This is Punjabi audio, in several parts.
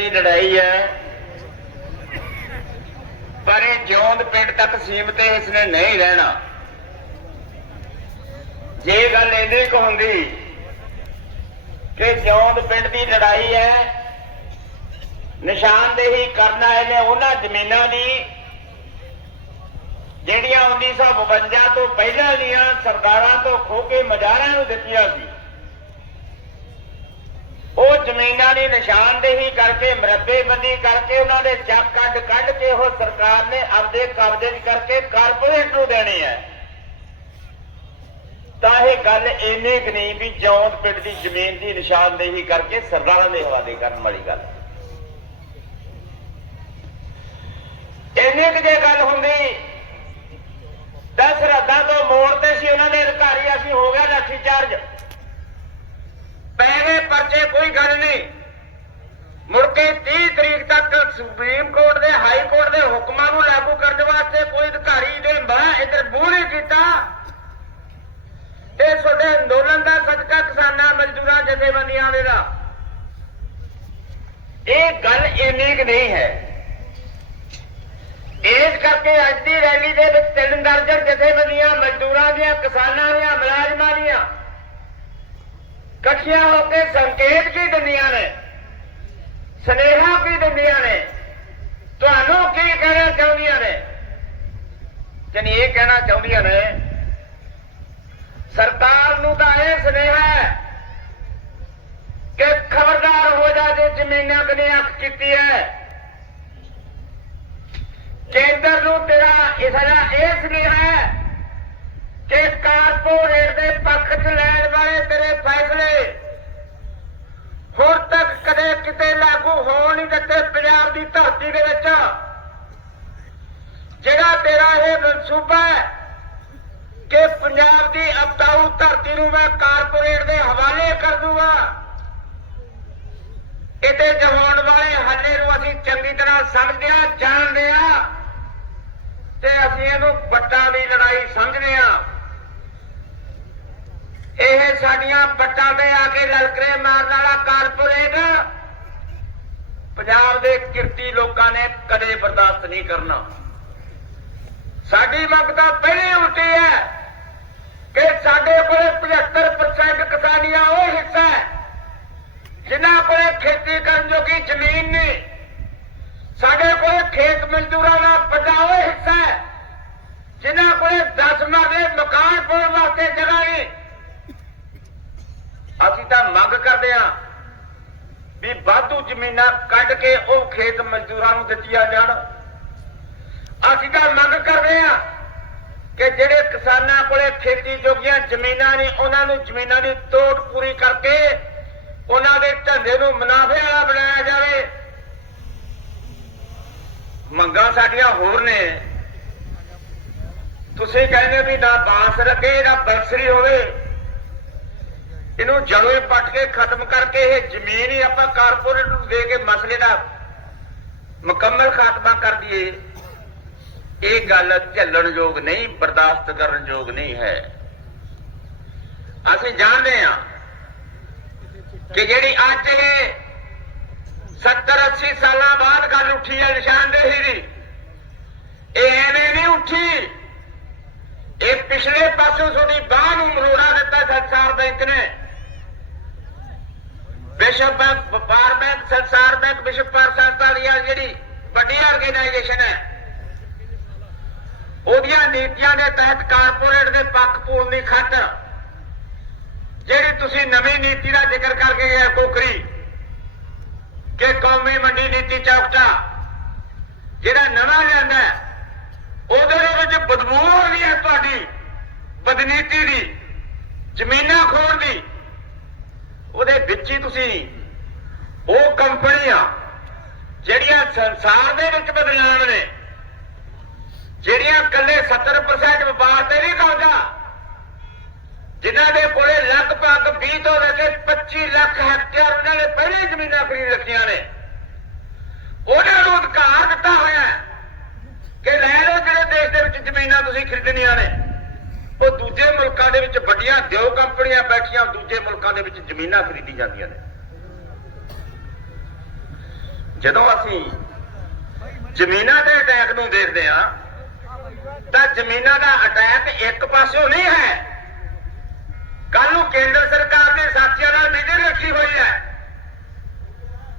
ਦੀ ਲੜਾਈ ਹੈ। ਪਰ ਇਹ ਜਿਉਂਦ ਪਿੰਡ ਤੱਕ ਸੀਮਤ ਇਸ ਨੇ ਨਹੀਂ ਰਹਿਣਾ। ਜੇ ਗੱਲ ਇਹਦੇ ਕੋ ਹੁੰਦੀ ਕਿ ਜਿਉਂਦ ਪਿੰਡ ਦੀ ਲੜਾਈ ਹੈ, ਨਿਸ਼ਾਨਦੇਹੀ ਕਰਨਾ ਇਹਨੇ ਉਹਨਾਂ ਜ਼ਮੀਨਾਂ ਦੀ, ਜਿਹੜੀਆਂ 1952 ਤੋਂ ਪਹਿਲਾਂ ਦੀਆਂ ਸਰਦਾਰਾਂ ਤੋਂ ਖੋ ਕੇ ਮਜ਼ਾਰਾਂ ਨੂੰ ਦਿੱਤੀਆਂ ਸੀ। ਜ਼ਮੀਨਾਂ ਦੀ ਨਿਸ਼ਾਨਦੇਹੀ ਕਰਕੇ, ਮਰੱਬੇਬੰਦੀ ਕਰਕੇ ਉਹਨਾਂ ਦੇ ਚੱਕ ਕੱਢ ਕੱਢ ਕੇ ਉਹ ਸਰਕਾਰ ਨੇ ਆਪਦੇ ਕਬਜ਼ੇ 'ਚ ਕਰਕੇ ਕਾਰਪੋਰੇਟ ਨੂੰ ਦੇਣੀ ਹੈ ਤਾਂ ਇਹ ਗੱਲ ਇੰਨੀ ਕੁ ਨਹੀਂ ਵੀ ਜੌਂਦ ਪਿੰਡ ਦੀ ਜ਼ਮੀਨ ਦੀ ਨਿਸ਼ਾਨਦੇਹੀ ਕਰਕੇ ਸਰਦਾਰਾਂ ਦੇ ਹਵਾਲੇ ਕਰਨ ਵਾਲੀ ਗੱਲ। ਇੰਨੀ ਕੁ ਜੇ ਗੱਲ ਹੁੰਦੀ, ਦਸ ਰਾਤਾਂ ਤੋਂ ਮੋੜ ਤੇ ਸੀ, ਉਹਨਾਂ ਦੇ ਅਧਿਕਾਰੀ ਅਸੀਂ ਹੋ ਗਿਆ ਲਾਠੀ ਚਾਰਜ। ਪੈ ਗਏ ਪਰਚੇ ਕੋਈ ਗੱਲ ਨਹੀਂ। ਮੁੜ ਕੇ 30 ਤਰੀਕ ਤੱਕ ਸੁਪਰੀਮ ਕੋਰਟ ਦੇ, ਹਾਈ ਕੋਰਟ ਦੇ ਹੁਕਮਾਂ ਨੂੰ ਲਾਗੂ ਕਰਨ ਵਾਸਤੇ ਕੋਈ ਅਧਿਕਾਰੀ ਦੇ ਬਾਹ ਇਧਰ ਮੂੰਹ ਕੀਤਾ। ਇਹ ਤੁਹਾਡੇ ਅੰਦੋਲਨ ਦਾ ਸਦਕਾ ਕਿਸਾਨਾਂ, ਮਜ਼ਦੂਰਾਂ, ਜਥੇਬੰਦੀਆਂ ਦੇ ਦਾ। ਇਹ ਗੱਲ ਇੰਨੀ ਕੁ ਨਹੀਂ ਹੈ। ਇਸ ਕਰਕੇ ਅੱਜ ਦੀ ਰੈਲੀ ਦੇ ਵਿੱਚ ਤਿੰਨ ਦਰਜਨ ਜਥੇਬੰਦੀਆਂ, ਮਜ਼ਦੂਰਾਂ ਦੀਆਂ, ਕਿਸਾਨਾਂ ਦੀਆਂ, ਮੁਲਾਜ਼ਮਾਂ ਦੀਆਂ ਇਕੱਠੀਆਂ ਹੋ ਕੇ ਸੰਕੇਤ ਕੀ ਦਿੰਦੀਆਂ ਨੇ? ਸਨੇਹਾ ਕੀ ਦਿੰਦੀਆਂ ਨੇ? ਤੁਹਾਨੂੰ ਕੀ ਕਹਿਣਾ ਚਾਹੁੰਦੀਆਂ ਨੇ? ਜਨੀ ਇਹ ਕਹਿਣਾ ਚਾਹੁੰਦੀਆਂ ਨੇ, ਸਰਕਾਰ ਨੂੰ ਤਾਂ ਇਹ ਸੁਨੇਹਾ ਹੈ ਕਿ ਖਬਰਦਾਰ ਹੋ ਜਾ ਜੇ ਜ਼ਮੀਨਾਂ ਕਨੇ ਅੱਖ ਕੀਤੀ ਹੈ। ਕੇਂਦਰ ਨੂੰ ਤੇਰਾ ਇਸਦਾ ਇਹ ਸੁਨੇਹਾ ਹੈ ਕਿ ਕਾਰਪੋਰੇਟ ਦੇ ਪੱਖ 'ਚ ਲੈ ਵਾਲੇ ਤੇਰੇ ਫੈਸਲੇ ਹੁਣ ਤੱਕ ਕਦੇ ਲਾਗੂ ਹੋਣ ਨਹੀਂ ਦਿੱਤੇ ਪੰਜਾਬ ਦੀ ਧਰਤੀ ਦੇ ਵਿੱਚ। ਜਿਹੜਾ ਤੇਰਾ ਇਹ ਮਨਸੂਬਾ ਹੈ ਕਿ ਪੰਜਾਬ ਦੀ ਅਪਤਾਊ ਧਰਤੀ ਨੂੰ ਮੈਂ ਕਾਰਪੋਰੇਟ ਦੇ ਹਵਾਲੇ ਕਰ ਦੂੰਗਾ ਇਹਦੇ ਜਵਾਨ ਵਾਲੇ ਹੱਲੇ ਨੂੰ ਅਸੀਂ ਚੰਗੀ ਤਰ੍ਹਾਂ ਸਮਝਦੇ ਹਾਂ, ਜਾਣਦੇ ਹਾਂ ਤੇ ਅਸੀਂ ਇਹਨੂੰ ਵੱਟਾਂ ਦੀ ਲੜਾਈ ਸਮਝਦੇ ਹਾਂ। ਇਹ ਸਾਡੀਆਂ ਵੱਟਾਂ ਤੇ ਆ ਕੇ ਲਲਕਰੇ ਮਾਰਨ ਵਾਲਾ ਕਾਰਪੋਰੇਟ ਪੰਜਾਬ ਦੇ ਕਿਰਤੀ ਲੋਕਾਂ ਨੇ ਕਦੇ ਬਰਦਾਸ਼ਤ ਨਹੀਂ ਕਰਨਾ। ਸਾਡੀ ਮੰਗ ਤਾਂ ਪਹਿਲੇ ਉਲਟੀ ਹੈ ਕਿ ਸਾਡੇ ਕੋਲ 75% ਕਿਸਾਨੀਆਂ ਉਹ ਹਿੱਸਾ ਹੈ, ਜਿਨ੍ਹਾਂ ਕੋਲੇ ਖੇਤੀ ਕਰਨ ਜੋਗੀ ਜ਼ਮੀਨ ਨਹੀਂ। ਸਾਡੇ ਕੋਲ ਖੇਤ ਮਜ਼ਦੂਰਾਂ ਦਾ ਵੱਡਾ ਉਹ ਹਿੱਸਾ ਹੈ, ਜਿਨ੍ਹਾਂ ਕੋਲੇ 10 ਮਰਲੇ ਮਕਾਨ ਪਾਉਣ ਵਾਸਤੇ ਜਗ੍ਹਾ ਨਹੀਂ। ਅਸੀਂ ਤਾਂ ਮੰਗ ਕਰਦੇ ਹਾਂ ਵੀ ਵਾਧੂ ਜ਼ਮੀਨਾਂ ਕੱਢ ਕੇ ਉਹ ਖੇਤ ਮਜ਼ਦੂਰਾਂ ਨੂੰ ਦਿੱਤੀਆਂ ਜਾਣ। ਅਸੀਂ ਤਾਂ ਮੰਗ ਕਰਦੇ ਹਾਂ ਕਿ ਜਿਹੜੇ ਕਿਸਾਨਾਂ ਕੋਲੇ ਖੇਤੀ ਜੋਗੀਆਂ ਜ਼ਮੀਨਾਂ ਨੇ, ਉਹਨਾਂ ਨੂੰ ਜ਼ਮੀਨਾਂ ਦੀ ਤੋੜ ਪੂਰੀ ਕਰਕੇ ਉਹਨਾਂ ਦੇ ਧੰਦੇ ਨੂੰ ਮੁਨਾਫੇ ਵਾਲਾ ਬਣਾਇਆ ਜਾਵੇ। ਮੰਗਾਂ ਸਾਡੀਆਂ ਹੋਰ ਨੇ। ਤੁਸੀਂ ਕਹਿੰਦੇ ਵੀ ਨਾ ਬਾਂਸ ਰੱਖੇ ਨਾ ਬੰਸਰੀ ਹੋਵੇ। ਇਹਨੂੰ ਜੜੋਂ ਪੱਟ ਕੇ ਖਤਮ ਕਰਕੇ ਇਹ ਜ਼ਮੀਨ ਹੀ ਆਪਾਂ ਕਾਰਪੋਰੇਟ ਨੂੰ ਦੇ ਕੇ ਮਸਲੇ ਦਾ ਮੁਕੰਮਲ ਖਾਤਮਾ ਕਰ ਦਈਏ। ਇਹ ਗੱਲ ਝੱਲਣ ਯੋਗ ਨਹੀਂ, ਬਰਦਾਸ਼ਤ ਕਰਨ ਯੋਗ ਨਹੀਂ ਹੈ। ਅਸੀਂ ਜਾਣਦੇ ਹਾਂ ਕਿ ਜਿਹੜੀ ਅੱਜ ਇਹ 70 80 ਸਾਲਾਂ ਬਾਅਦ ਗੱਲ ਉੱਠੀ ਹੈ ਨਿਸ਼ਾਨਦੇਹੀ ਦੀ, ਇਹ ਐਵੇਂ ਨਹੀਂ ਉੱਠੀ। ਇਹ ਪਿਛਲੇ ਪਾਸੋਂ ਤੁਹਾਡੀ ਬਾਹ ਨੂੰ ਮਰੋੜਾ ਦਿੱਤਾ ਸਰਕਾਰ ਬੈਂਕ ਨੇ। ਵਿਸ਼ਵ ਬੈਂਕ ਵਪਾਰ ਬੈਂਕ, ਸੰਸਾਰ ਬੈਂਕ, ਵਿਸ਼ਵ ਵਪਾਰ ਸੰਸਥਾ ਦੀ ਜਿਹੜੀ ਵੱਡੀ ਆਰਗੇਨਾਈਜੇਸ਼ਨ ਹੈ, ਉਹਦੀਆਂ ਨੀਤੀਆਂ ਦੇ ਤਹਿਤ ਕਾਰਪੋਰੇਟ ਦੇ ਪੱਖ ਪੂਰਨ ਦੀ ਖਾਤਰ ਜਿਹੜੀ ਤੁਸੀਂ ਨਵੀਂ ਨੀਤੀ ਦਾ ਜ਼ਿਕਰ ਕਰਕੇ ਗਏ ਕੋਕਰੀ, ਕਿ ਕੌਮੀ ਮੰਡੀ ਨੀਤੀ ਚੌਕਟਾ, ਜਿਹੜਾ ਨਵਾਂ ਲਿਆਂਦਾ ਉਹਦੇ ਵਿੱਚ ਬਦਬੂ ਆਉਂਦੀ ਹੈ ਤੁਹਾਡੀ, ਬਦਨੀਤੀ ਦੀ, ਜ਼ਮੀਨਾਂ ਖੋਣ ਦੀ ਉਹਦੇ ਵਿੱਚ ਹੀ ਤੁਸੀਂ ਉਹ ਕੰਪਨੀਆਂ ਜਿਹੜੀਆਂ ਸੰਸਾਰ ਦੇ ਵਿੱਚ ਬਦਨਾਮ ਨੇ, ਜਿਹੜੀਆਂ ਕੱਲੇ 70% ਵਪਾਰ ਤੇ ਨਹੀਂ ਕਬਜ਼ਾ ਜਿਨ੍ਹਾਂ ਦੇ ਕੋਲੇ ਲਗਭਗ 20 ਤੋਂ ਲੈ ਕੇ 25 ਲੱਖ ਹੈਕਟੇਅਰ ਉਹਨਾਂ ਨੇ ਪਹਿਲੇ ਜ਼ਮੀਨਾਂ ਖਰੀਦ ਰੱਖੀਆਂ ਨੇ। ਉਹਨਾਂ ਨੂੰ ਅਧਿਕਾਰ ਦਿੱਤਾ ਹੋਇਆ ਕਿ ਲੈ ਲਓ ਜਿਹੜੇ ਦੇਸ਼ ਦੇ ਵਿੱਚ ਜ਼ਮੀਨਾਂ ਤੁਸੀਂ ਖਰੀਦਣੀਆਂ ਨੇ। ਉਹ ਦੂਜੇ ਮੁਲਕਾਂ ਦੇ ਵਿੱਚ ਵੱਡੀਆਂ ਦਿਓ ਕੰਪਨੀਆਂ ਬੈਠੀਆਂ, ਦੂਜੇ ਮੁਲਕਾਂ ਦੇ ਵਿੱਚ ਜ਼ਮੀਨਾਂ ਖਰੀਦੀ ਜਾਂਦੀਆਂ ਨੇ। ਜਦੋਂ ਅਸੀਂ ਜ਼ਮੀਨਾਂ ਦੇ ਅਟੈਕ ਨੂੰ ਦੇਖਦੇ ਹਾਂ, ਤਾਂ ਜ਼ਮੀਨਾਂ ਦਾ ਅਟੈਕ ਇੱਕ ਪਾਸਿਓਂ ਨਹੀਂ ਹੈ। ਕੱਲ ਨੂੰ ਕੇਂਦਰ ਸਰਕਾਰ ਦੇ ਸਾਥੀਆਂ ਨਾਲ ਮੀਟਿੰਗ ਰੱਖੀ ਹੋਈ ਹੈ।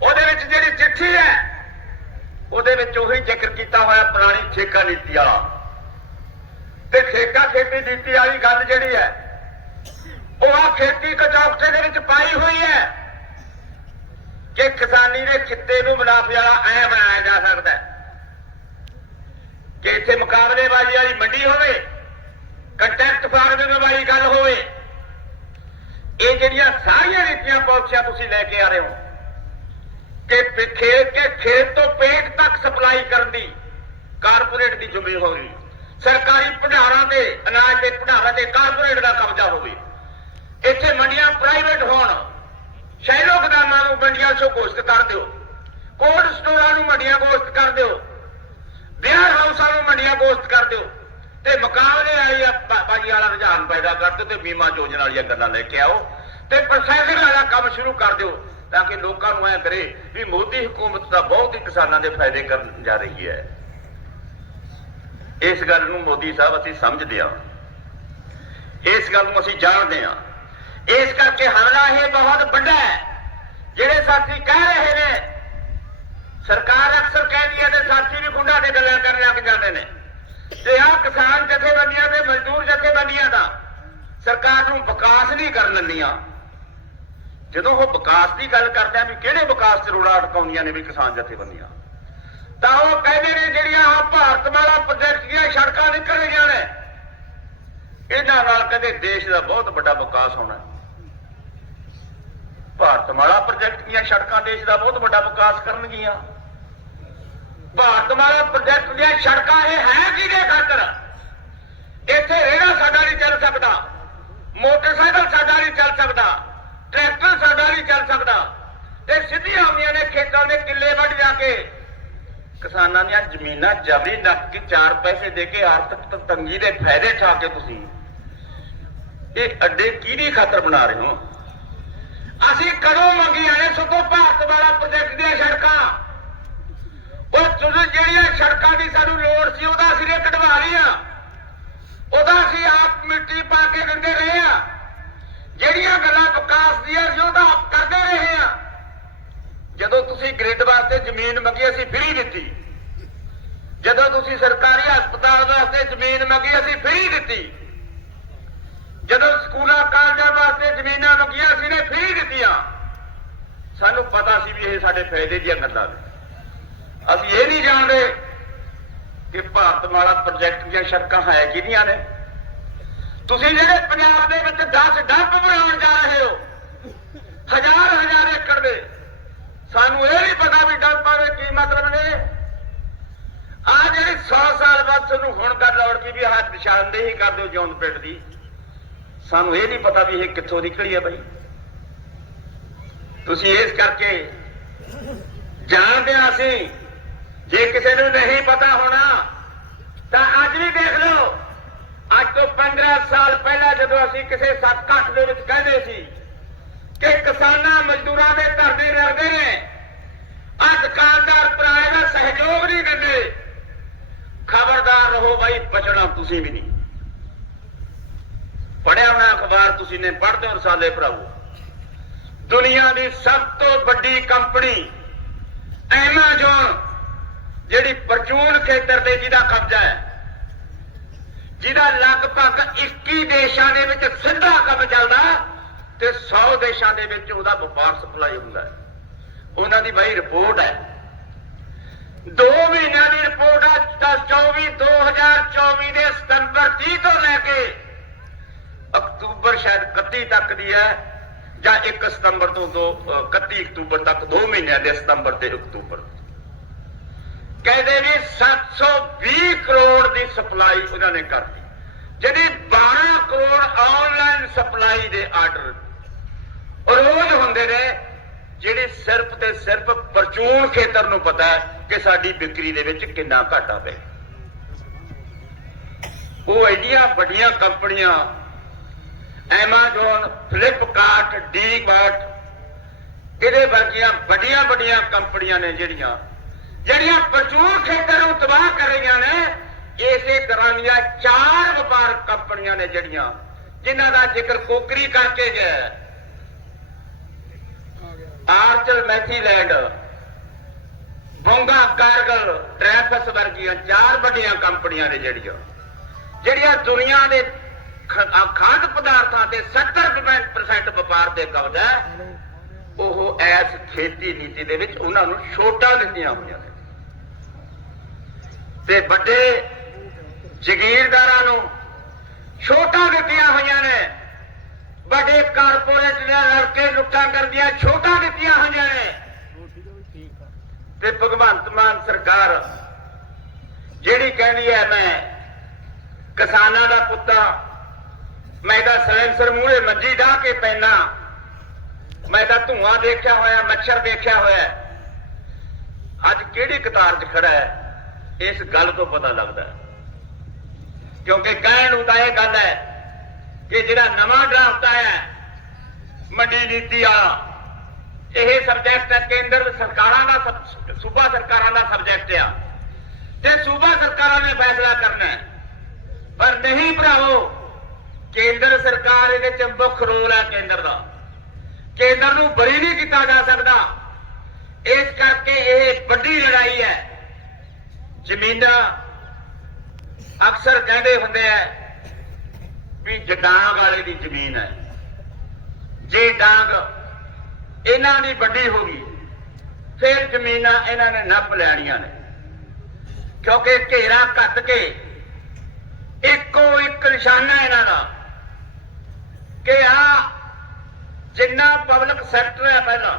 ਉਹਦੇ ਵਿੱਚ ਜਿਹੜੀ ਚਿੱਠੀ ਹੈ, ਉਹਦੇ ਵਿੱਚ ਉਹੀ ਜ਼ਿਕਰ ਕੀਤਾ ਹੋਇਆ ਪੁਰਾਣੀ ਠੇਕਾ ਨੀਤੀ ਵਾਲਾ ਤੇ ਠੇਕਾ ਖੇਤੀ ਨੀਤੀ ਵਾਲੀ ਗੱਲ ਜਿਹੜੀ ਹੈ, ਉਹ ਆ ਖੇਤੀ ਕਚੌਕਟੇ ਦੇ ਵਿੱਚ ਪਾਈ ਹੋਈ ਹੈ ਕਿ ਕਿਸਾਨੀ ਦੇ ਖਿੱਤੇ ਨੂੰ ਮੁਨਾਫੇ ਵਾਲਾ ਐ ਬਣਾਇਆ ਜਾ ਸਕਦਾ ਹੈ। ਕਿ ਇੱਥੇ ਮੁਕਾਬਲੇਬਾਜ਼ੀ ਵਾਲੀ ਮੰਡੀ ਹੋਵੇ ਕੰਟੈਕਟ ਫਾਰਮਿੰਗ ਵਾਲੀ ਗੱਲ ਹੋਵੇ, ਇਹ ਜਿਹੜੀਆਂ ਸਾਰੀਆਂ ਨੀਤੀਆਂ ਪਾਲਿਸੀਆਂ ਤੁਸੀਂ ਲੈ ਕੇ ਆ ਰਹੇ ਹੋ, ਕਿ ਪੇ- ਖੇਤ ਕੇ ਖੇਤ ਤੋਂ ਪੇਟ ਤੱਕ ਸਪਲਾਈ ਕਰਨ ਦੀ, ਕਾਰਪੋਰੇਟ ਦੀ ਜ਼ਿੰਮੇਵਾਰੀ ਸਰਕਾਰੀ ਭੰਡਾਰਾਂ ਤੇ ਅਨਾਜ ਦੇ ਭੰਡਾਰਾਂ ਤੇ ਕਾਰਪੋਰੇਟ ਦਾ ਕਬਜ਼ਾ ਹੋਵੇ। ਇੱਥੇ ਮੰਡੀਆਂ ਪ੍ਰਾਈਵੇਟ ਹੋਣ। ਸ਼ਹਿਰੋ ਗਦਾਮਾਂ ਨੂੰ ਮੰਡੀਆਂ ਚੋਂ ਘੋਸ਼ਿਤ ਕਰ ਦਿਓ। ਕੋਲਡ ਸਟੋਰਾਂ ਨੂੰ ਮੰਡੀਆਂ ਘੋਸ਼ਿਤ ਕਰ ਦਿਓ। ਬਿਹਾਰ ਹਾਊਸਾਂ ਨੂੰ ਮੰਡੀਆਂ ਘੋਸ਼ਿਤ ਕਰ ਦਿਓ। ਤੇ ਮੁਕਾਬਲੇ ਆਈ ਬਾਜੀ ਵਾਲਾ ਰੁਝਾਨ ਪੈਦਾ ਕਰ ਦਿਓ ਤੇ ਬੀਮਾ ਯੋਜਨਾ ਵਾਲੀਆਂ ਗੱਲਾਂ ਲੈ ਕੇ ਆਓ। ਤੇ ਪ੍ਰੋਸੈਸਿੰਗ ਵਾਲਾ ਕੰਮ ਸ਼ੁਰੂ ਕਰ ਦਿਓ ਤਾਂ ਕਿ ਲੋਕਾਂ ਨੂੰ ਐ ਕਰੇ ਵੀ ਮੋਦੀ ਹਕੂਮਤ ਤਾਂ ਬਹੁਤ ਹੀ ਕਿਸਾਨਾਂ ਦੇ ਫਾਇਦੇ ਕਰਨ ਜਾ ਰਹੀ ਹੈ। ਇਸ ਗੱਲ ਨੂੰ ਮੋਦੀ ਸਾਹਿਬ ਅਸੀਂ ਸਮਝਦੇ ਹਾਂ। ਇਸ ਗੱਲ ਨੂੰ ਅਸੀਂ ਜਾਣਦੇ ਹਾਂ। ਇਸ ਕਰਕੇ ਹਮਲਾ ਇਹ ਬਹੁਤ ਵੱਡਾ ਹੈ। ਜਿਹੜੇ ਸਾਥੀ ਕਹਿ ਰਹੇ ਨੇ, ਸਰਕਾਰ ਅਕਸਰ ਕਹਿੰਦੀ ਹੈ ਤੇ ਸਾਥੀ ਵੀ ਖੁੰਡਾ ਤੇ ਗੱਲਾਂ ਕਰਨ ਲੱਗ ਜਾਂਦੇ ਨੇ। ਤੇ ਆਹ ਕਿਸਾਨ ਜਥੇਬੰਦੀਆਂ ਤੇ ਮਜ਼ਦੂਰ ਜਥੇਬੰਦੀਆਂ ਦਾ ਸਰਕਾਰ ਨੂੰ ਵਿਕਾਸ ਨਹੀਂ ਕਰਨ ਦਿੰਦੀਆਂ। ਜਦੋਂ ਉਹ ਵਿਕਾਸ ਦੀ ਗੱਲ ਕਰਦੇ ਆ ਵੀ ਕਿਹੜੇ ਵਿਕਾਸ 'ਚ ਰੋੜਾ ਅਟਕਾਉਂਦੀਆਂ ਨੇ ਵੀ ਕਿਸਾਨ ਜਥੇਬੰਦੀਆਂ? ਤਾਂ ਉਹ ਕਹਿੰਦੇ ਨੇ ਜਿਹੜੀਆਂ ਭਾਰਤ ਵਾਲਾ ਪ੍ਰੋਜੈਕਟ ਦੀਆਂ ਸੜਕਾਂ ਨਿਕਲ ਗਈਆਂ ਨੇ, ਇਹਨਾਂ ਨਾਲ ਕਹਿੰਦੇ ਦੇਸ਼ ਦਾ ਬਹੁਤ ਵੱਡਾ ਵਿਕਾਸ ਹੋਣਾ ਹੈ। ਭਾਰਤਮਾਲਾ ਪ੍ਰੋਜੈਕਟ ਦੀਆਂ ਸੜਕਾਂ ਦੇਸ਼ ਦਾ ਬਹੁਤ ਵੱਡਾ ਵਿਕਾਸ ਕਰਨਗੀਆਂ। ਭਾਰਤਮਾਲਾ ਪ੍ਰੋਜੈਕਟ ਦੀਆਂ ਸੜਕਾਂ ਇਹ ਹੈ ਕਿਹਦੇ ਖਾਤਰ? ਇੱਥੇ ਰੇੜਾ ਸਾਡਾ ਨਹੀਂ ਚੱਲ ਸਕਦਾ, ਮੋਟਰਸਾਈਕਲ ਸਾਡਾ ਨਹੀਂ ਚੱਲ ਸਕਦਾ, ਟਰੈਕਟਰ ਸਾਡਾ ਨਹੀਂ ਚੱਲ ਸਕਦਾ। ਤੇ ਸਿੱਧੀਆਂ ਆਮੀਆਂ ਨੇ ਖੇਤਾਂ ਦੇ ਕਿੱਲੇ ਵੱਢ ਜਾ ਕੇ। ਕਿਸਾਨਾਂ ਦੀਆਂ ਜ਼ਮੀਨਾਂ ਜਬਰੀ ਨੱਕ ਕੇ 4 ਪੈਸੇ ਦੇ ਕੇ ਆਰਥਿਕ ਤੰਗੀ ਦੇ ਫਾਇਦੇ ਠਾ ਕੇ ਤੁਸੀਂ ਇਹ ਅੱਡੇ ਕਿਹਦੀ ਖਾਤਰ ਬਣਾ ਰਹੇ ਹੋ? ਅਸੀਂ ਕਦੋਂ ਮੰਗੀਆਂ ਨੇ ਸਗੋਂ ਭਾਰਤ ਵਾਲਾ ਪ੍ਰੋਜੈਕਟ ਦੀਆਂ ਸੜਕਾਂ? ਉਹ ਤੁਸੀਂ ਜਿਹੜੀਆਂ ਸੜਕਾਂ ਦੀ ਸਾਨੂੰ ਲੋੜ ਸੀ, ਉਹਦਾ ਅਸੀਂ ਕਢਵਾ ਲਈਆਂ। ਉਹਦਾ ਅਸੀਂ ਆਪ ਮਿੱਟੀ ਪਾ ਕੇ ਦਿੰਦੇ ਰਹੇ ਆ ਜਿਹੜੀਆਂ ਗੱਲਾਂ ਵਿਕਾਸ ਦੀਆਂ ਸੀ ਉਹਦਾ ਆਪ ਕਰਦੇ ਰਹੇ ਆ ਜਦੋਂ ਤੁਸੀਂ ਗ੍ਰਿਡ ਵਾਸਤੇ ਜ਼ਮੀਨ ਮੰਗੀ, ਅਸੀਂ ਫ੍ਰੀ ਦਿੱਤੀ। ਜਦੋਂ ਤੁਸੀਂ ਸਰਕਾਰੀ ਹਸਪਤਾਲ ਵਾਸਤੇ ਜ਼ਮੀਨ ਮੰਗੀ, ਅਸੀਂ ਫ੍ਰੀ ਦਿੱਤੀ। ਜਦੋਂ ਸਕੂਲਾਂ, ਕਾਲਜਾਂ ਵਾਸਤੇ ਜ਼ਮੀਨਾਂ ਮੰਗੀਆਂ ਸੀ ਨੇ ਫ੍ਰੀ ਦਿੱਤੀਆਂ। ਸਾਨੂੰ ਪਤਾ ਸੀ ਵੀ ਇਹ ਸਾਡੇ ਫਾਇਦੇ ਦੀਆਂ ਗੱਲਾਂ ਨੇ। ਅਸੀਂ ਇਹ ਨਹੀਂ ਜਾਣਦੇ ਕਿ ਭਾਰਤਮਾਲਾ ਪ੍ਰੋਜੈਕਟ ਦੀਆਂ ਸ਼ਰਕਾਂ ਹੈ ਕਿਹਦੀਆਂ ਨੇ। ਤੁਸੀਂ ਜਿਹੜੇ ਪੰਜਾਬ ਦੇ ਵਿੱਚ 10 ਡੰਪ ਬਣਾਉਣ ਜਾ ਰਹੇ ਹੋ ਹਜ਼ਾਰ ਹਜ਼ਾਰ ਏਕੜ ਦੇ ਸਾਨੂੰ ਇਹ ਨਹੀਂ ਪਤਾ ਵੀ ਡੰਪਾਂ ਦੇ ਕੀ ਮਤਲਬ ਨੇ। ਆ ਜਿਹੜੀ 100 ਸਾਲ ਬਾਅਦ ਤੁਹਾਨੂੰ ਹੁਣ ਕਰ ਲੋੜ ਕੀ ਵੀ ਹੱਥ ਨਿਸ਼ਾਨਦੇਹੀ ਕਰ ਦਿਓ ਜੌਨ ਪਿੰਡ ਦੀ। ਸਾਨੂੰ ਇਹ ਨਹੀਂ ਪਤਾ ਵੀ ਇਹ ਕਿੱਥੋਂ ਨਿਕਲੀ ਹੈ ਬਾਈ। ਤੁਸੀਂ ਇਸ ਕਰਕੇ ਜਾਣਦੇ ਹਾਂ ਅਸੀਂ, ਜੇ ਕਿਸੇ ਨੂੰ ਨਹੀਂ ਪਤਾ ਹੋਣਾ, ਤਾਂ ਅੱਜ ਵੀ ਦੇਖ ਲਓ, ਅੱਜ ਤੋਂ 15 ਸਾਲ ਪਹਿਲਾਂ ਜਦੋਂ ਅਸੀਂ ਕਿਸੇ ਸੱਤ ਕੱਟ ਦੇ ਵਿੱਚ ਕਹਿੰਦੇ ਸੀ ਕਿ ਕਿਸਾਨਾਂ ਮਜ਼ਦੂਰਾਂ ਦੇ ਧਰਨੇ ਲੜਦੇ ਨੇ ਦੁਕਾਨਦਾਰ ਭਰਾਏ ਦਾ ਸਹਿਯੋਗ ਨਹੀਂ ਦਿੰਦੇ। ਖਬਰਦਾਰ ਰਹੋ ਬਾਈ, ਬਚਣਾ ਤੁਸੀਂ ਵੀ ਨਹੀਂ। ਪੜਿਆ ਹੋਣਾ ਅਖਬਾਰ ਤੁਸੀਂ ਨੇ ਪੜ੍ਹਦੇ ਹੋ, ਰਸਾਲੇ ਭਰਾਵੋ। ਦੁਨੀਆ ਦੀ ਸਭ ਤੋਂ ਵੱਡੀ ਕੰਪਨੀ, ਐਮਾਜ਼ੋਨ, ਜਿਹੜੀ ਪਰਚੂਨ ਖੇਤਰ ਤੇ ਜਿਹਦਾ ਕਬਜ਼ਾ ਹੈ, ਜਿਹਦਾ ਲਗਭਗ 21 ਦੇਸ਼ਾਂ ਦੇ ਵਿੱਚ ਸਿੱਧਾ ਕੰਮ ਚੱਲਦਾ ਤੇ 100 ਦੇਸ਼ਾਂ ਦੇ ਵਿੱਚ ਉਹਦਾ ਵਪਾਰ ਸਪਲਾਈ ਹੁੰਦਾ ਹੈ। ਉਹਨਾਂ ਦੀ ਬਾਈ ਰਿਪੋਰਟ ਹੈ। 2 ਮਹੀਨਿਆਂ ਦੀ ਰਿਪੋਰਟ ਹੈ ਤਾਂ 24 2024 ਦੇ ਸਤੰਬਰ 30 ਤੋਂ ਲੈ ਕੇ ਅਕਤੂਬਰ ਸ਼ਾਇਦ 31 ਤੱਕ ਦੀ ਹੈ, ਜਾਂ 1 ਸਤੰਬਰ ਤੋਂ ਦੋ 31 ਅਕਤੂਬਰ ਤੱਕ 2 ਮਹੀਨਿਆਂ ਦੇ ਸਤੰਬਰ ਤੇ ਅਕਤੂਬਰ। ਕਹਿੰਦੇ ਵੀ 720 ਕਰੋੜ ਦੀ ਸਪਲਾਈ ਉਹਨਾਂ ਨੇ ਕਰਤੀ ਜਿਹੜੀ 12 ਕਰੋੜ ਆਨਲਾਈਨ ਸਪਲਾਈ ਦੇ ਆਰਡਰ ਰੋਜ਼ ਹੁੰਦੇ ਨੇ ਜਿਹੜੇ ਸਿਰਫ ਤੇ ਸਿਰਫ ਪਰਚੂਨ ਖੇਤਰ ਨੂੰ ਪਤਾ ਹੈ ਕਿ ਸਾਡੀ ਵਿਕਰੀ ਦੇ ਵਿੱਚ ਕਿੰਨਾ ਘਾਟਾ ਪਿਆ। ਉਹ ਇੰਨੀਆਂ ਵੱਡੀਆਂ ਕੰਪਨੀਆਂ ਐਮਾਜ਼ੋਨ ਫਲਿੱਪਕਾਰਟ ਡੀਮਾਰਟ ਇਹਦੇ ਵਰਗੀਆਂ ਵੱਡੀਆਂ ਵੱਡੀਆਂ ਕੰਪਨੀਆਂ ਨੇ ਜਿਹੜੀਆਂ ਜਿਹੜੀਆਂ ਪ੍ਰਚੂਰ ਖੇਤਰ ਨੂੰ ਤਬਾਹ ਕਰ ਰਹੀਆਂ ਨੇ, ਇਸੇ ਤਰ੍ਹਾਂ ਦੀਆਂ ਚਾਰ ਵਪਾਰ ਕੰਪਨੀਆਂ ਨੇ ਜਿਹੜੀਆਂ, ਜਿਨ੍ਹਾਂ ਦਾ ਜ਼ਿਕਰ ਕੋਕਰੀ ਕਰਕੇ ਗਿਆ ਆਰਚਲ ਮੈਥੀਲੈਂਡ, ਬੋਂਗਾ ਕਾਰਗਲ, ਟ੍ਰੈਫਸ ਵਰਗੀਆਂ ਚਾਰ ਵੱਡੀਆਂ ਕੰਪਨੀਆਂ ਨੇ ਜਿਹੜੀਆਂ ਜਿਹੜੀਆਂ ਦੁਨੀਆ ਦੇ ਖਾਦ ਪਦਾਰਥਾਂ ਤੇ 70% ਵਪਾਰ ਤੇ ਕਬਜ਼ਾ ਹੈ। ਉਹ ਐਸ ਖੇਤੀ ਨੀਤੀ ਦੇ ਵਿੱਚ ਉਹਨਾਂ ਨੂੰ ਛੋਟਾਂ ਦਿੱਤੀਆਂ ਹੋਈਆਂ ਨੇ। ਤੇ ਵੱਡੇ ਜ਼ਗੀਰਦਾਰਾਂ ਨੂੰ ਛੋਟਾਂ ਦਿੱਤੀਆਂ ਹੋਈਆਂ ਨੇ। ਵੱਡੇ ਕਾਰਪੋਰੇਟ ਨੇ ਲੜ ਕੇ ਲੁੱਟਾਂ ਕਰਦੀਆਂ, ਛੋਟਾ ਦਿੱਤੀਆਂ ਹੋਈਆਂ ਨੇ। ਤੇ ਭਗਵੰਤ ਮਾਨ ਸਰਕਾਰ, ਜਿਹੜੀ ਕਹਿੰਦੀ ਹੈ, ਮੈਂ ਕਿਸਾਨਾਂ ਦਾ ਪੁੱਤਾ, ਮੈਂ ਤਾਂ ਸਲੈਂਸਰ ਮੂਹਰੇ ਮੰਜੀ ਢਾ ਕੇ ਪੈਣਾ ਮੈਂ ਤਾਂ ਧੂਆਂ ਦੇਖਿਆ ਹੋਇਆ, ਮੱਛਰ ਦੇਖਿਆ ਹੋਇਆ। ਅੱਜ ਕਿਹੜੀ ਕਤਾਰ 'ਚ ਖੜਾ ਹੈ? ਇਸ ਗੱਲ ਤੋਂ ਪਤਾ ਲੱਗਦਾ ਕਿਉਂਕਿ ਕਹਿਣ ਨੂੰ ਤਾਂ ਇਹ ਗੱਲ ਹੈ ਕਿ ਜਿਹੜਾ ਨਵਾਂ ਡਰਾਫਟ ਆਇਆ ਹੈ, ਮੰਡੀ ਨੀਤੀ ਵਾਲਾ ਇਹ ਸਬਜੈਕਟ ਕੇਂਦਰ ਸਰਕਾਰਾਂ ਦਾ ਸੂਬਾ ਸਰਕਾਰਾਂ ਦਾ ਸਬਜੈਕਟ ਆ। ਤੇ ਸੂਬਾ ਸਰਕਾਰਾਂ ਨੇ ਫੈਸਲਾ ਕਰਨਾ ਪਰ ਨਹੀਂ ਭਰਾਵੋ ਕੇਂਦਰ ਸਰਕਾਰ ਇਹਦੇ ਚ ਮੁੱਖ ਰੋਲ ਹੈ ਕੇਂਦਰ ਦਾ। ਕੇਂਦਰ ਨੂੰ ਬਰੀ ਨਹੀਂ ਕੀਤਾ ਜਾ ਸਕਦਾ। ਇਸ ਕਰਕੇ ਇਹ ਵੱਡੀ ਲੜਾਈ ਹੈ। ਜ਼ਮੀਨਾਂ ਅਕਸਰ ਕਹਿੰਦੇ ਹੁੰਦੇ ਆ ਵੀ ਜਡਾਂਗ ਵਾਲੇ ਦੀ ਜ਼ਮੀਨ ਹੈ। ਜੇ ਡਾਂਗ ਇਹਨਾਂ ਦੀ ਵੱਡੀ ਹੋ ਗਈ, ਫਿਰ ਜ਼ਮੀਨਾਂ ਇਹਨਾਂ ਨੇ ਨੱਪ ਲੈਣੀਆਂ ਨੇ। ਕਿਉਂਕਿ ਘੇਰਾ ਕੱਟ ਕੇ ਇੱਕੋ ਇੱਕ ਨਿਸ਼ਾਨਾ ਇਹਨਾਂ ਦਾ ਕਿ ਆ ਜਿੰਨਾ ਪਬਲਿਕ ਸੈਕਟਰ ਹੈ ਪਹਿਲਾਂ,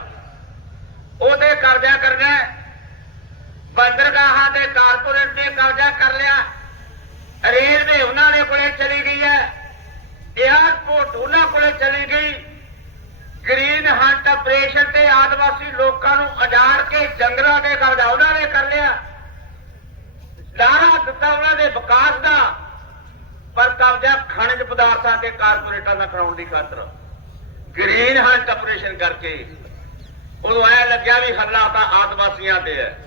ਉਹਦੇ ਕਬਜ਼ਾ ਕਰਨਾ ਬੰਦਰਗਾਹਾਂ ਦੇ ਕਾਰਪੋਰੇਟ ਨੇ ਕਬਜ਼ਾ ਕਰ ਲਿਆ। ਰੇਲਵੇ ਉਹਨਾਂ ਦੇ ਕੋਲੇ ਚਲੀ ਗਈ ਹੈ। 에ਅਰਪੋਰਟ ਉਹਨਾਂ ਕੋਲੇ ਚਲੀ ਗਈ। ਗ੍ਰੀਨ ਹੰਟ ਆਪਰੇਸ਼ਨ ਤੇ ਆਦਿਵਾਸੀ ਲੋਕਾਂ ਨੂੰ ਅਜਾੜ ਕੇ ਜੰਗਲਾਂ ਦੇ ਕਬਜ਼ਾ ਉਹਨਾਂ ਨੇ ਕਰ ਲਿਆ। ਲਾਰਾ ਦਿੱਤਾ ਉਹਨਾਂ ਦੇ ਵਿਕਾਸ ਦਾ। ਪਰ ਕਬਜ਼ਾ ਖਣਿਜ ਪਦਾਰਥਾਂ ਤੇ ਕਾਰਪੋਰੇਟਾਂ ਦਾ ਕਰਾਉਣ ਦੀ ਖਾਤਰ। ਗ੍ਰੀਨ ਹੰਟ ਆਪਰੇਸ਼ਨ ਕਰਕੇ ਉਦੋਂ ਐ ਲੱਗਿਆ ਵੀ ਹੱਲਾ ਤਾਂ ਆਦਿਵਾਸੀਆਂ ਤੇ ਹੈ।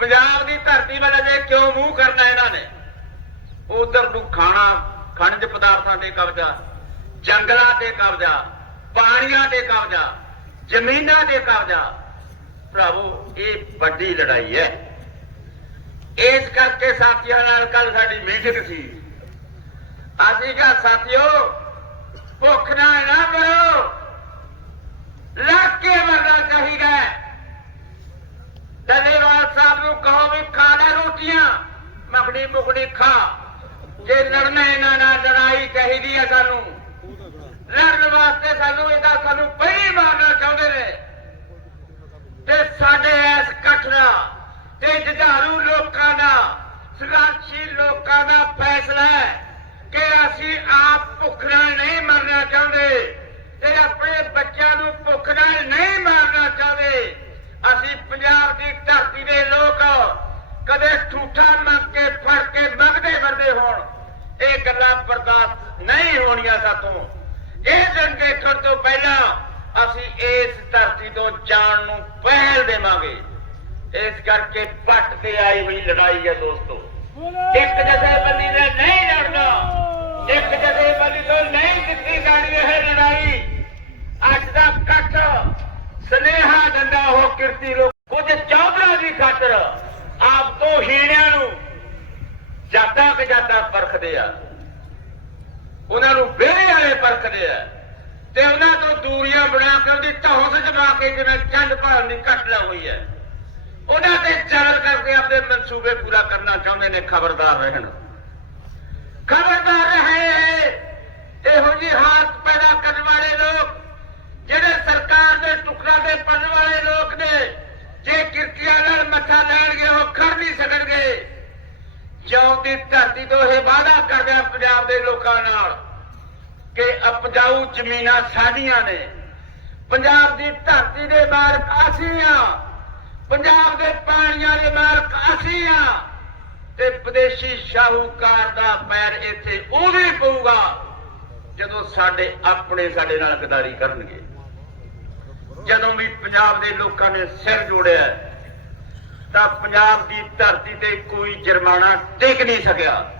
ਪੰਜਾਬ ਦੀ ਧਰਤੀ ਵੱਲ ਅਜੇ ਕਿਉਂ ਮੂੰਹ ਕਰਨਾ ਇਹਨਾਂ ਨੇ? ਉਧਰ ਨੂੰ ਖਾਣਾ ਖਣਿਜ ਪਦਾਰਥਾਂ ਤੇ ਕਬਜ਼ਾ, ਜੰਗਲਾਂ ਤੇ ਕਬਜ਼ਾ, ਪਾਣੀਆਂ ਤੇ ਕਬਜ਼ਾ, ਜ਼ਮੀਨਾਂ ਤੇ ਕਬਜ਼ਾ। ਭਰਾਵੋ, ਇਹ ਵੱਡੀ ਲੜਾਈ ਹੈ। ਇਸ ਕਰਕੇ ਸਾਥੀਆਂ ਨਾਲ ਕੱਲ ਸਾਡੀ ਮੀਟਿੰਗ ਸੀ। ਅਸੀਂ ਕਿਹਾ, ਸਾਥੀਓ, ਭੁੱਖ ਨਾਲ ਨਾ ਮਰੋ ਲੱਗ ਕੇ ਮਰਨਾ ਚਾਹੀਦਾ ਦਲੇਵਾਲ ਸਾਹਿਬ ਨੂੰ ਕਹੋ ਵੀ ਖਾ ਲੈ ਰੋਟੀਆਂ ਮਖੜੀ ਮੁਖੜੀ ਖਾ। ਜੇ ਲੜਨਾ ਇਹਨਾਂ ਨਾਲ, ਲੜਾਈ ਚਾਹੀਦੀ ਹੈ ਸਾਨੂੰ। ਲੜਨ ਵਾਸਤੇ ਸਾਨੂੰ ਇਹਦਾ ਸਾਨੂੰ ਪਹਿਲੀ ਮਾਰਨਾ ਚਾਹੁੰਦੇ ਨੇ। ਤੇ ਸਾਡੇ ਇਸ ਕਠਨਾ ਤੇ ਜੁਝਾਰੂ ਲੋਕਾਂ ਦਾ ਸੰਘਰਸ਼ੀ ਲੋਕਾਂ ਦਾ ਫੈਸਲਾ ਹੈ ਕਿ ਅਸੀਂ ਆਪ ਭੁੱਖ ਨਾਲ ਨਹੀਂ ਮਰਨਾ ਚਾਹੁੰਦੇ ਤੇ ਆਪਣੇ ਬੱਚਿਆਂ ਨੂੰ ਭੁੱਖ ਨਾਲ ਨਹੀਂ ਮਾਰਨਾ ਚਾਹੁੰਦੇ। ਅਸੀਂ ਪੰਜਾਬ ਦੀ ਧਰਤੀ ਦੇ ਲੋਕ ਕਦੇ ਠੂਠਾ ਮੰਗ ਕੇ, ਫੜ ਕੇ ਮੰਗਦੇ ਬੰਦੇ ਹੋਣ। ਇਹ ਗੱਲਾਂ ਬਰਦਾਸ਼ਤ ਨਹੀਂ ਹੋਣੀਆਂ ਸਾਥੋਂ ਇਹ ਦਿਨ ਦੇਖਣ ਤੋਂ ਪਹਿਲਾਂ ਅਸੀਂ ਇਸ ਧਰਤੀ ਤੋਂ ਜਾਣ ਨੂੰ ਪਹਿਲ ਦੇਵਾਂਗੇ। ਇਸ ਕਰਕੇ ਪੱਟ ਤੇ ਆਈ ਹੋਈ ਲੜਾਈ ਹੈ ਦੋਸਤੋ। ਇੱਕ ਜਥੇਬੰਦੀ ਨੇ ਨਹੀਂ ਲੜਨਾ। ਇੱਕ ਜਥੇਬੰਦੀ ਤੋਂ ਨਹੀਂ ਜਿੱਤੀ ਜਾਣੀ ਇਹ ਲੜਾਈ। ਅੱਜ ਦਾ ਇਕੱਠ ਸਨੇਹਾ ਡੰਡਾ ਹੋ ਕਿਰਤੀ ਲੋਕ ਕੁਝ ਚੌਧਰਾ ਦੀ ਖਾਤਰ ਆਪ ਤੋਂ ਹੀਣਿਆਂ ਨੂੰ ਜਾਤਾਂ ਕਿ ਪਰਖਦੇ ਆ। ਉਹਨਾਂ ਨੂੰ ਵਿਹੜੇ ਵਾਲੇ ਪਰਖਦੇ ਆ। ਤੇ ਉਹਨਾਂ ਤੋਂ ਦੂਰੀਆਂ ਬਣਾ ਕੇ ਉਹਦੀ ਧੌਂਸ ਜਮਾ ਕੇ ਜਿਵੇਂ ਚੰਦ ਭਾਲ ਦੀ ਘਟਨਾ ਹੋਈ ਹੈ। ਉਹਨਾਂ ਤੇ ਚਾਲ ਕਰਕੇ ਆਪਣੇ ਮਨਸੂਬੇ ਪੂਰਾ ਕਰਨਾ ਚਾਹੁੰਦੇ ਨੇ ਖਬਰਦਾਰ ਰਹਿਣ। ਖਬਰਦਾਰ ਰਹੇ ਇਹੋ। ਜੀ ਹਾਲਤ ਪੈਦਾ ਕਰਨ ਵਾਲੇ ਲੋਕ, ਜਿਹੜੇ ਸਰਕਾਰ ਦੇ ਟੁਕੜਾ ਦੇ ਪੰਨ ਵਾਲੇ ਲੋਕ ਨੇ, ਜੇ ਕਿਰਤੀਆਂ ਨਾਲ ਮੱਥਾ ਲੈਣਗੇ, ਉਹ ਖੜ ਨਹੀਂ ਸਕਣਗੇ। ਜਿਉਂ ਦੀ ਧਰਤੀ ਤੋਂ ਇਹ ਵਾਅਦਾ ਕਰਦੇ ਆ ਪੰਜਾਬ ਦੇ ਲੋਕਾਂ ਨਾਲ ਕਿ ਉਪਜਾਊ ਜ਼ਮੀਨਾਂ ਸਾਡੀਆਂ ਨੇ। ਪੰਜਾਬ ਦੀ ਧਰਤੀ ਦੇ ਮਾਲਕ ਅਸੀਂ ਆ ਪੰਜਾਬ ਦੇ ਪਾਣੀਆਂ ਦੇ ਮਾਲਕ ਅਸੀਂ ਆ ਤੇ ਵਿਦੇਸ਼ੀ ਸ਼ਾਹੂਕਾਰ ਦਾ ਪੈਰ ਇੱਥੇ ਉਦੋਂ ਹੀ ਪਊਗਾ ਜਦੋਂ ਸਾਡੇ ਆਪਣੇ ਸਾਡੇ ਨਾਲ ਗਦਾਰੀ ਕਰਨਗੇ। ਜਦੋਂ ਵੀ ਪੰਜਾਬ ਦੇ ਲੋਕਾਂ ਨੇ ਸਿਰ ਜੋੜਿਆ ਤਾਂ ਪੰਜਾਬ ਦੀ ਧਰਤੀ ਤੇ ਕੋਈ ਜੁਰਮਾਨਾ ਟਿਕ ਨਹੀਂ ਸਕਿਆ।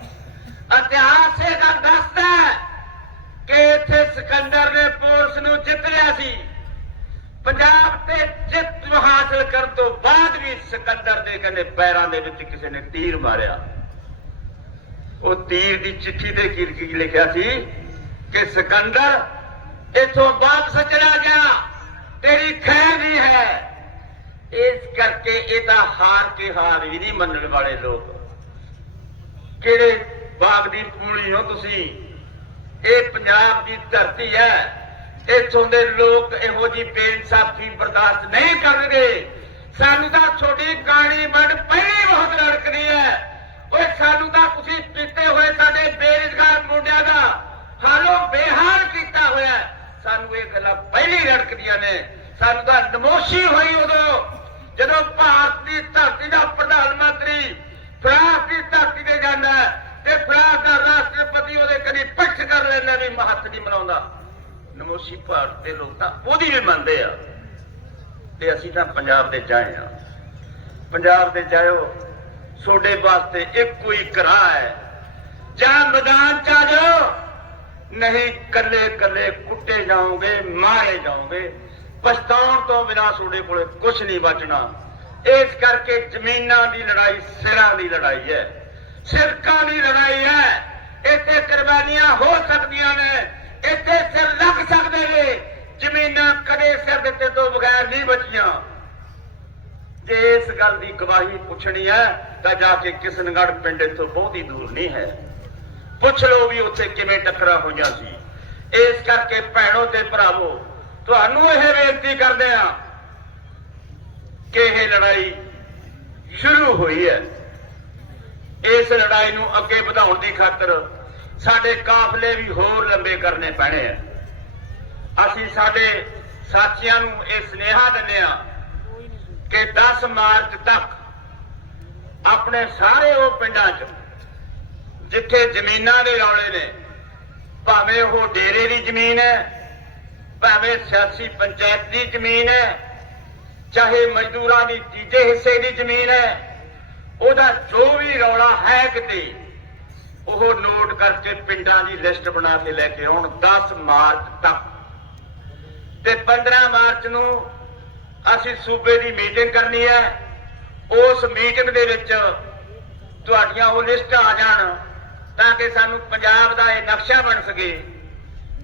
ਇਤਿਹਾਸ ਇਹ ਗੱਲ ਦੱਸਦਾ ਕਿ ਇੱਥੇ ਸਿਕੰਦਰ ਨੇ ਪੋਰਸ ਨੂੰ ਜਿੱਤ ਲਿਆ ਸੀ। ਪੰਜਾਬ ਤੇ ਜਿੱਤ ਹਾਸਲ ਕਰਨ ਤੋਂ ਬਾਅਦ ਵੀ ਸਿਕੰਦਰ ਦੇ ਕਹਿੰਦੇ ਪੈਰਾਂ ਦੇ ਵਿੱਚ ਕਿਸੇ ਨੇ ਤੀਰ ਮਾਰਿਆ। ਉਹ ਤੀਰ ਦੀ ਚਿੱਠੀ ਤੇ ਕੀ ਕੀ ਲਿਖਿਆ ਸੀ? ਕਿ ਸਿਕੰਦਰ ਇਥੋਂ ਵਾਪਸ ਚਲਾ ਗਿਆ। ਤੇਰੀ ਖੈਰ ਨਹੀਂ ਹੈ। ਇਸ ਕਰਕੇ ਇਹ ਤਾਂ ਹਾਰ ਕੇ ਹਾਰ ਹੀ ਨਹੀਂ ਮੰਨਣ ਵਾਲੇ ਲੋਕ। ਕਿਹੜੇ ਬਾਗ ਦੀ ਪੂਣੀ ਹੋ ਤੁਸੀਂ? ਇਹ ਪੰਜਾਬ ਦੀ ਧਰਤੀ ਹੈ। ਇੱਥੋਂ ਦੇ ਲੋਕ ਇਹੋ ਜੀ ਬੇਇਨਸਾਫੀ ਬਰਦਾਸ਼ਤ ਨਹੀਂ ਕਰਨਗੇ। ਸਾਨੂੰ ਤਾਂ ਛੋਟੀ ਕਾਣੀ ਵੱਡ ਪਹਿਲੀ ਬਹੁਤ ਲੜਕਦੀ ਹੈ। ਓਏ, ਸਾਨੂੰ ਤਾਂ ਤੁਸੀਂ ਪੀਤੇ ਹੋਏ ਸਾਡੇ ਬੇਰੁਜ਼ਗਾਰ ਮੁੰਡਿਆਂ ਦਾ ਹਾਲੋ ਬੇਹਾਲ ਕੀਤਾ ਹੋਇਆ ਸਾਨੂੰ ਇਹ ਗੱਲਾਂ ਪਹਿਲੀ ਲੜਕਦੀਆਂ ਨੇ। ਸਾਨੂੰ ਤਾਂ ਨਮੋਸ਼ੀ ਹੋਈ ਉਦੋਂ। ਜਦੋਂ ਭਾਰਤ ਦੀ ਧਰਤੀ ਦਾ ਪ੍ਰਧਾਨ ਮੰਤਰੀ ਫਰਾਂਸ ਦੀ ਧਰਤੀ ਤੇ ਜਾਂਦਾ ਤੇ ਫਰਾਂਸ ਦਾ ਰਾਸ਼ਟਰਪਤੀ ਉਹਦੇ ਕਦੀ ਪਿੱਠ ਕਰ ਲੈਂਦਾ ਵੀ ਮਹੱਤ ਨਹੀਂ ਮਨਾਉਂਦਾ। ਨਮੋਸ਼ੀ ਭਾਰਤ ਦੇ ਲੋਕ ਤਾਂ ਉਹਦੀ ਵੀ ਮੰਨਦੇ ਆ। ਤੇ ਅਸੀਂ ਤਾਂ ਪੰਜਾਬ ਦੇ ਜਾਏ ਆ। ਪੰਜਾਬ ਦੇ ਜਾਇਓ, ਤੁਹਾਡੇ ਵਾਸਤੇ ਇੱਕੋ ਹੀ ਰਾਹ ਹੈ। ਜਾਂ ਮੈਦਾਨ ਚ ਆ ਜਾਓ, ਨਹੀਂ ਕੱਲੇ ਕੱਲੇ ਕੁੱਟੇ ਜਾਓਗੇ, ਮਾਰੇ ਜਾਓਗੇ। ਪਛਤਾਉਣ ਤੋਂ ਬਿਨਾ ਤੁਹਾਡੇ ਕੋਲੇ ਕੁਝ ਨਹੀਂ ਬਚਣਾ। ਇਸ ਕਰਕੇ ਜ਼ਮੀਨਾਂ ਦੀ ਲੜਾਈ ਸਿਰਾਂ ਦੀ ਲੜਾਈ ਹੈ। ਸਿਰਕਾਂ ਦੀ ਲੜਾਈ ਹੈ। ਇੱਥੇ ਕੁਰਬਾਨੀਆਂ ਹੋ ਸਕਦੀਆਂ ਨੇ। ਇੱਥੇ ਸਿਰ ਲੱਗ ਸਕਦੇ ਨੇ। ਜ਼ਮੀਨਾਂ ਕਦੇ ਸਿਰ ਦਿੱਤੇ ਤੋਂ ਬਗੈਰ ਨਹੀਂ ਬਚੀਆਂ। ਜੇ ਇਸ ਗੱਲ ਦੀ ਗਵਾਹੀ ਪੁੱਛਣੀ ਹੈ, ਤਾਂ ਜਾ ਕੇ ਕਿਸ਼ਨਗੜ ਪਿੰਡ ਇੱਥੋਂ ਬਹੁਤੀ ਦੂਰ ਨਹੀਂ ਹੈ। ਪੁੱਛ ਲਓ ਵੀ ਉੱਥੇ ਕਿਵੇਂ ਟੱਕਰਾਂ ਹੋਈਆਂ ਸੀ। ਇਸ ਕਰਕੇ ਭੈਣੋ ਤੇ ਭਰਾਵੋ ਤੁਹਾਨੂੰ ਇਹ ਬੇਨਤੀ ਕਰਦੇ ਆ ਕਿ ਇਹ ਲੜਾਈ ਸ਼ੁਰੂ ਹੋਈ ਹੈ। ਇਸ ਲੜਾਈ ਨੂੰ ਅੱਗੇ ਵਧਾਉਣ ਦੀ ਖਾਤਰ ਸਾਡੇ ਕਾਫਲੇ ਵੀ ਹੋਰ ਲੰਬੇ ਕਰਨੇ ਪੈਣੇ ਆ। ਅਸੀਂ ਸਾਡੇ ਸਾਥੀਆਂ ਨੂੰ ਇਹ ਸੁਨੇਹਾ ਦਿੰਦੇ ਆ ਕਿ 10 ਮਾਰਚ ਤੱਕ ਆਪਣੇ ਸਾਰੇ ਉਹ ਪਿੰਡਾਂ 'ਚ, ਜਿੱਥੇ ਜ਼ਮੀਨਾਂ ਦੇ ਰੌਲੇ ਨੇ, ਭਾਵੇਂ ਉਹ ਡੇਰੇ ਦੀ ਜ਼ਮੀਨ ਹੈ ਭਾਵੇਂ ਸਿਆਸੀ ਪੰਚਾਇਤ ਦੀ ਜ਼ਮੀਨ ਹੈ, ਚਾਹੇ ਮਜ਼ਦੂਰਾਂ ਦੀ ਤੀਜੇ ਹਿੱਸੇ ਦੀ ਜ਼ਮੀਨ ਹੈ, ਉਹਦਾ ਜੋ ਵੀ ਰੌਲਾ ਹੈ ਕਿਤੇ, ਉਹ ਨੋਟ ਕਰਕੇ ਪਿੰਡਾਂ ਦੀ ਲਿਸਟ ਬਣਾ ਕੇ ਲੈ ਕੇ ਆਉਣ 10 ਮਾਰਚ ਤੱਕ। ਤੇ 15 ਮਾਰਚ ਨੂੰ ਅਸੀਂ ਸੂਬੇ ਦੀ ਮੀਟਿੰਗ ਕਰਨੀ ਹੈ। ਉਸ ਮੀਟਿੰਗ ਦੇ ਵਿੱਚ ਤੁਹਾਡੀਆਂ ਉਹ ਲਿਸਟ ਆ ਜਾਣ, ਤਾਂ ਕਿ ਸਾਨੂੰ ਪੰਜਾਬ ਦਾ ਇਹ ਨਕਸ਼ਾ ਬਣ ਸਕੇ।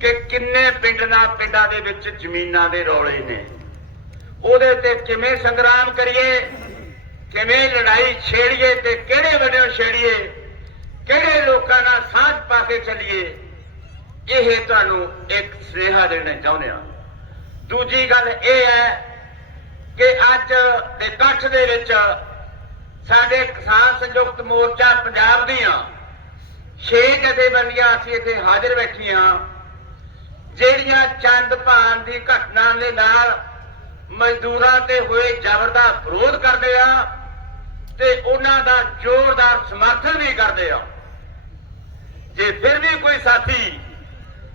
ਕਿ ਕਿੰਨੇ ਪਿੰਡ ਨਾਲ ਪਿੰਡਾਂ ਦੇ ਵਿੱਚ ਜ਼ਮੀਨਾਂ ਦੇ ਰੌਲੇ ਨੇ। ਉਹਦੇ ਤੇ ਕਿਵੇਂ ਸੰਗਰਾਮ ਕਰੀਏ, ਕਿਵੇਂ ਲੜਾਈ ਛੇੜੀਏ ਤੇ ਕਿਹੜੇ ਵੱਡੇ ਛੇੜੀਏ, ਕਿਹੜੇ ਲੋਕਾਂ ਨਾਲ ਸਾਂਝ ਪਾ ਕੇ ਚੱਲੀਏ, ਇਹ ਤੁਹਾਨੂੰ ਇੱਕ ਸੁਨੇਹਾ ਦੇਣਾ ਚਾਹੁੰਦੇ ਹਾਂ। ਦੂਜੀ ਗੱਲ ਇਹ ਹੈ ਕਿ ਅੱਜ ਦੇ ਇਕੱਠ ਦੇ ਵਿੱਚ ਸਾਡੇ ਕਿਸਾਨ ਸੰਯੁਕਤ ਮੋਰਚਾ ਪੰਜਾਬ ਦੀਆਂ ਛੇ ਜਥੇਬੰਦੀਆਂ ਅਸੀਂ ਇੱਥੇ ਹਾਜ਼ਰ ਬੈਠੀਆਂ। ਜਿਹੜੀਆਂ ਚੰਦ ਭਾਨ ਦੀ ਘਟਨਾ ਦੇ ਨਾਲ ਮਜ਼ਦੂਰਾਂ ਤੇ ਹੋਏ ਜ਼ਬਰ ਦਾ ਵਿਰੋਧ ਕਰਦੇ ਆ ਤੇ ਉਹਨਾਂ ਦਾ ਜ਼ੋਰਦਾਰ ਸਮਰਥਨ ਵੀ ਕਰਦੇ ਆ। ਜੇ ਫਿਰ ਵੀ ਕੋਈ ਸਾਥੀ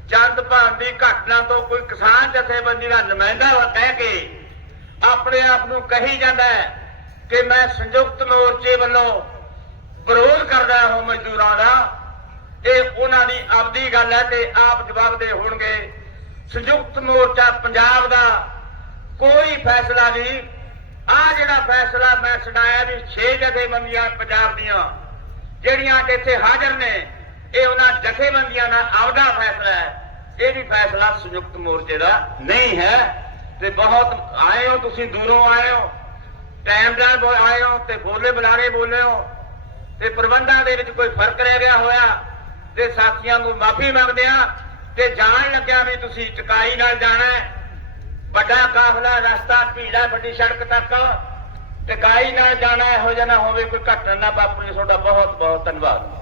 ਚੰਦ ਭਾਨ ਦੀ ਘਟਨਾ ਤੋਂ ਕੋਈ ਕਿਸਾਨ ਜਥੇਬੰਦੀ ਦਾ ਨੁਮਾਇੰਦਾ ਕਹਿ ਕੇ ਆਪਣੇ ਆਪ ਨੂੰ ਕਹੀ ਜਾਂਦਾ ਕਿ ਮੈਂ ਸੰਯੁਕਤ ਮੋਰਚੇ ਵੱਲੋਂ ਵਿਰੋਧ ਕਰਦਾ ਹਾਂ ਮਜ਼ਦੂਰਾਂ ਦਾ ਇਹ ਉਹਨਾਂ ਦੀ ਆਪਦੀ ਗੱਲ ਹੈ ਤੇ ਆਪ ਜਵਾਬ ਦੇ ਹੋਣਗੇ। ਸੰਯੁਕਤ ਮੋਰਚਾ ਪੰਜਾਬ ਦਾ ਕੋਈ ਫੈਸਲਾ ਨਹੀਂ। ਆ ਜਿਹੜਾ ਫੈਸਲਾ ਮੈਂ ਸੁਣਾਇਆ ਵੀ 6 ਜਥੇਬੰਦੀਆਂ ਪੰਜਾਬ ਦੀਆਂ, ਜਿਹੜੀਆਂ ਇੱਥੇ ਹਾਜ਼ਰ ਨੇ, ਇਹ ਉਹਨਾਂ ਜਥੇਬੰਦੀਆਂ ਦਾ ਆਪਦਾ ਫੈਸਲਾ ਹੈ। ਇਹ ਵੀ ਫੈਸਲਾ ਸੰਯੁਕਤ ਮੋਰਚੇ ਦਾ ਨਹੀਂ ਹੈ। ਤੇ ਬਹੁਤ ਆਏ ਹੋ ਤੁਸੀਂ, ਦੂਰੋਂ ਆਏ ਹੋ, ਟਾਈਮ ਨਾਲ ਆਏ ਹੋ ਤੇ ਬੋਲੇ ਬੁਲਾਰੇ ਬੋਲੇ ਹੋ, ਤੇ ਪ੍ਰਬੰਧਾਂ ਦੇ ਵਿੱਚ ਕੋਈ ਫ਼ਰਕ ਰਹਿ ਗਿਆ ਹੋਇਆ। ਤੇ ਸਾਥੀਆਂ ਨੂੰ ਮਾਫੀ ਮੰਗਦੇ ਆ ਤੇ ਜਾਣ ਲੱਗਿਆ ਵੀ ਤੁਸੀਂ ਟਕਾਈ ਨਾਲ ਜਾਣਾ ਹੈ। ਵੱਡਾ ਕਾਫਲਾ, ਰਸਤਾ, ਭੀੜਾ, ਵੱਡੀ ਸੜਕ ਤੱਕ। ਟਕਾਈ ਨਾਲ ਜਾਣਾ ਇਹੋ ਜਿਹਾ ਨਾ ਹੋਵੇ ਕੋਈ ਘਟਨਾ ਨਾ ਵਾਪਰੇ। ਤੁਹਾਡਾ ਬਹੁਤ ਬਹੁਤ ਧੰਨਵਾਦ।